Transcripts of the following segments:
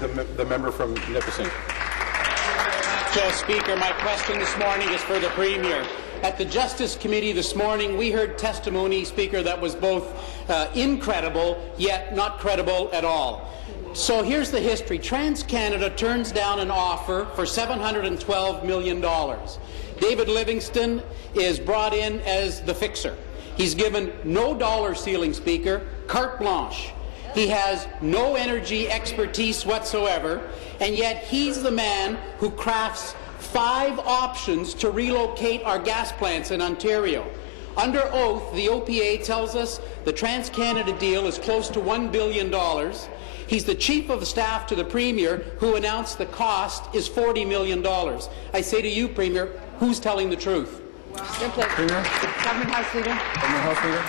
The member from Nipissing. Speaker, my question this morning is for the Premier. At the Justice Committee this morning, we heard testimony, Speaker, that was both incredible yet not credible at all. So here's the history. TransCanada turns down an offer for $712 million. David Livingston is brought in as the fixer. He's given no dollar ceiling, Speaker, carte blanche. He has no energy expertise whatsoever, and yet he's the man who crafts 5 options to relocate our gas plants in Ontario. Under oath, the OPA tells us the TransCanada deal is close to $1 billion. He's the Chief of Staff to the Premier, who announced the cost is $40 million. I say to you, Premier, who's telling the truth? Premier. Government House Leader. Government House Leader.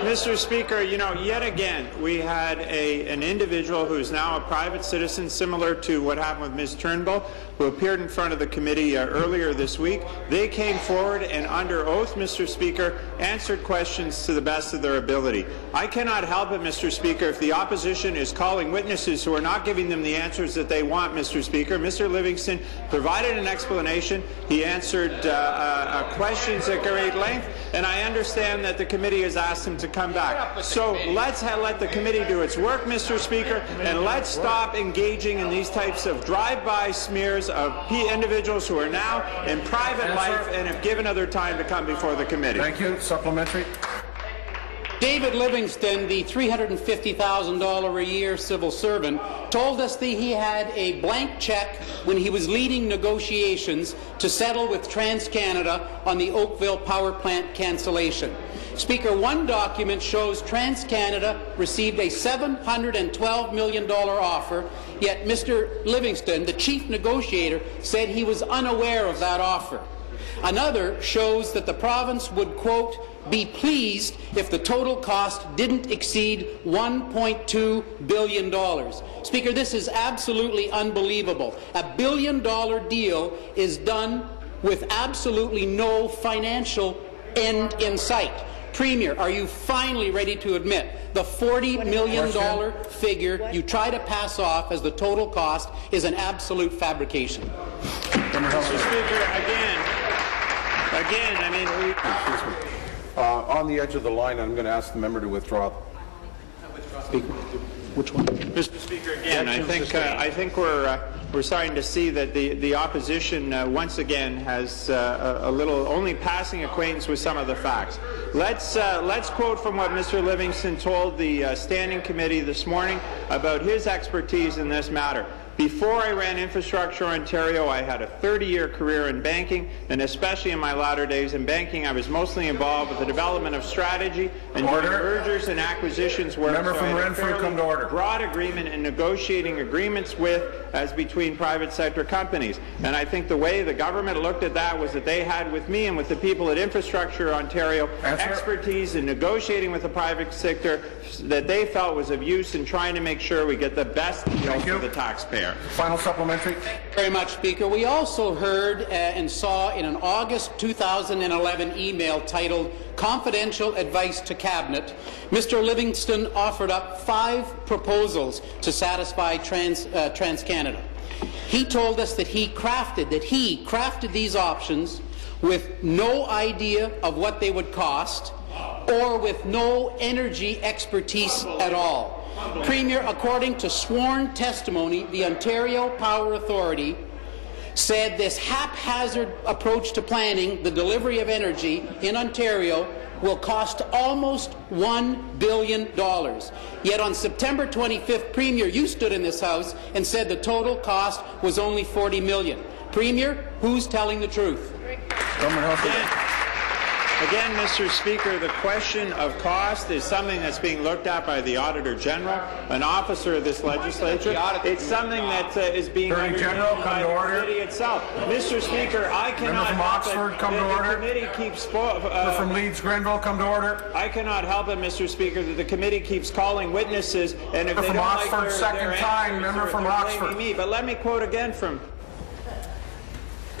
Mr. Speaker, you know, yet again, we had an individual who is now a private citizen, similar to what happened with Ms. Turnbull, who appeared in front of the committee earlier this week. They came forward and, under oath, Mr. Speaker, answered questions to the best of their ability. I cannot help it, Mr. Speaker, if the opposition is calling witnesses who are not giving them the answers that they want, Mr. Speaker. Mr. Livingston provided an explanation. He answered questions at great length, and I understand that the committee has asked him to come back. So let's let the committee do its work, Mr. Speaker, and let's stop engaging in these types of drive-by smears of individuals who are now in private life and have given other time to come before the committee. Thank you. Supplementary. David Livingston, the $350,000 a year civil servant, told us that he had a blank check when he was leading negotiations to settle with TransCanada on the Oakville power plant cancellation. Speaker, one document shows TransCanada received a $712 million offer, yet Mr. Livingston, the chief negotiator, said he was unaware of that offer. Another shows that the province would, quote, be pleased if the total cost didn't exceed $1.2 billion. Speaker, this is absolutely unbelievable. A $1 billion deal is done with absolutely no financial end in sight. Premier, are you finally ready to admit the $40 million figure you try to pass off as the total cost is an absolute fabrication? Mr. Speaker, again, I mean, on the edge of the line, I'm going to ask the member to withdraw. Speaker, which one? Mr. Speaker, again, I think we're starting to see that the opposition once again has a little only passing acquaintance with some of the facts. Let's quote from what Mr. Livingston told the standing committee this morning about his expertise in this matter. Before I ran Infrastructure Ontario, I had a 30-year career in banking, and especially in my latter days in banking, I was mostly involved with the development of strategy and mergers and acquisitions work. Member from Renfrew, come to order. Broad agreement in negotiating agreements with as between private sector companies. And I think the way the government looked at that was that they had with me and with the people at Infrastructure Ontario expertise in negotiating with the private sector that they felt was of use in trying to make sure we get the best deal for the taxpayer. Final supplementary. Very much, Speaker. We also heard and saw in an August 2011 email titled Confidential Advice to Cabinet, Mr. Livingston offered up 5 proposals to satisfy TransCanada. He told us that he crafted these options with no idea of what they would cost or with no energy expertise at all. Premier, according to sworn testimony, the Ontario Power Authority said this haphazard approach to planning the delivery of energy in Ontario will cost almost $1 billion. Yet on September 25th, Premier, you stood in this House and said the total cost was only $40 million. Premier, who's telling the truth? Again, Mr. Speaker, the question of cost is something that's being looked at by the Auditor General, an officer of this legislature. It's something that is being undertaken by the committee itself. Mr. Speaker, I cannot from Oxford, come to order. The committee keeps from Leeds, Grenville, come to order. I cannot help it, Mr. Speaker, that the committee keeps calling witnesses, and if they don't like their answers, member from Oxford. Me. But let me quote again from.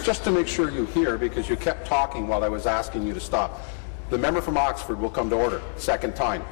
Just to make sure you hear, because you kept talking while I was asking you to stop. The member from Oxford will come to order. Second time.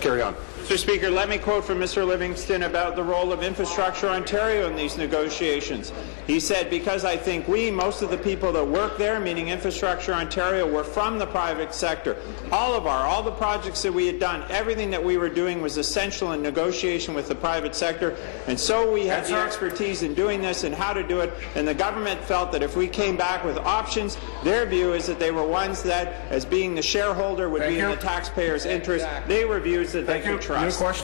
Carry on. Mr. Speaker, let me quote from Mr. Livingston about the role of Infrastructure Ontario in these negotiations. He said, because I think most of the people that work there, meaning Infrastructure Ontario, were from the private sector. All the projects that we had done, everything that we were doing was essential in negotiation with the private sector, and so we had the expertise in doing this and how to do it, and the government felt that if we came back with options, their view is that they were ones that, as being the shareholder, would be in the taxpayers' interest. They were views that they could trust. New question.